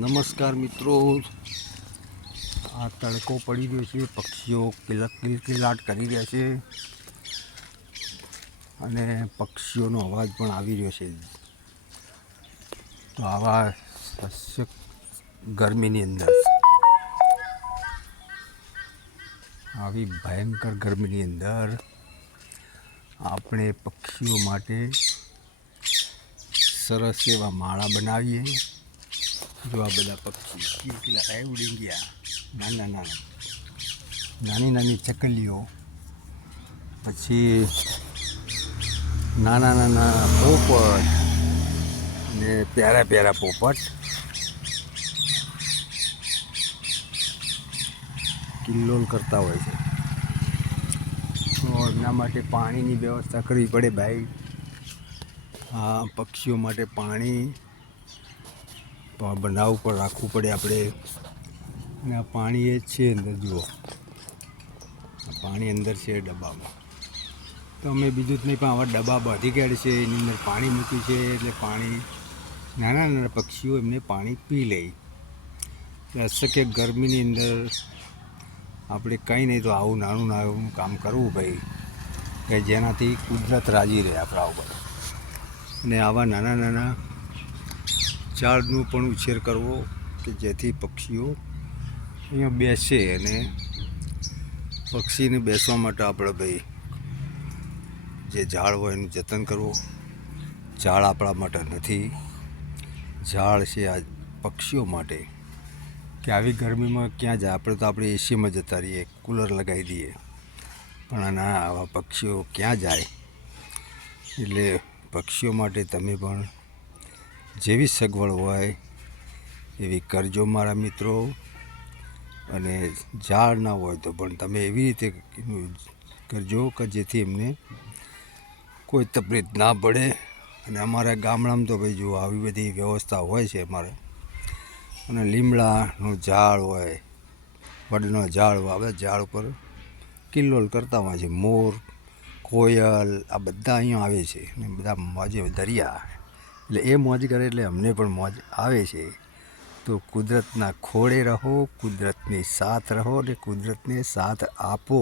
નમસ્કાર મિત્રો, આ તડકો પડી રહ્યો છે, પક્ષીઓ કિલકિલાટ કરી રહ્યા છે અને પક્ષીઓનો અવાજ પણ આવી રહ્યો છે. તો આવા સસ્ય ગરમીની અંદર, આવી ભયંકર ગરમીની અંદર આપણે પક્ષીઓ માટે સરસ એવા માળા બનાવીએ. જો આ બધા પક્ષી કિલકિલાટ ઉડી ગયા, નાની ચકલીઓ, પછી નાના પોપટ ને પ્યારા પોપટ કિલ્લોલ કરતા હોય છે. તો એમના માટે પાણીની વ્યવસ્થા કરવી પડે ભાઈ. આ પક્ષીઓ માટે પાણી બનાવવું પણ રાખવું પડે આપણે. અને આ પાણી એ જ છે અંદર, જુઓ પાણી અંદર છે ડબ્બામાં. તો અમે બીજું જ નહીં, પણ આવા ડબ્બા બાંધી કાઢે છે, એની અંદર પાણી મૂક્યું છે, એટલે પાણી નાના પક્ષીઓ એમને પાણી પી લે. અશક્ય ગરમીની અંદર આપણે કંઈ નહીં તો આવું નાનું કામ કરવું ભાઈ, કે જેનાથી કુદરત રાજી રહે આપણા ઉપર. અને આવા નાના ઝાડનું પણ ઉછેર કરવો કે જેથી પક્ષીઓ અહીંયા બેસે. અને પક્ષીને બેસવા માટે આપણે ભાઈ જે ઝાડ હોય એનું જતન કરવું. ઝાડ આપણા માટે નથી, ઝાડ છે આ પક્ષીઓ માટે. કે આવી ગરમીમાં ક્યાં જાય? આપણે તો આપણે એસીમાં જતા રહીએ, કૂલર લગાવી દઈએ, પણ ના, આવા પક્ષીઓ ક્યાં જાય? એટલે પક્ષીઓ માટે તમે પણ જેવી સગવડ હોય એવી કરજો મારા મિત્રો. અને ઝાડ ના હોય તો પણ તમે એવી રીતે કરજો કે જેથી એમને કોઈ તકલીફ ના પડે. અને અમારા ગામડામાં તો ભાઈ જો આવી બધી વ્યવસ્થા હોય છે અમારે. અને લીમડાનું ઝાડ હોય, વડનો ઝાડ હોય, આ બધા ઝાડ ઉપર કિલ્લોલ કરતા હોય છે. મોર, કોયલ, આ બધા અહીંયા આવે છે. અને બધા મોજે દરિયા, એટલે એ મોજ કરે એટલે અમને પણ મોજ આવે છે. તો કુદરતના ખોળે રહો, કુદરતની સાથ રહો ને કુદરતને સાથ આપો.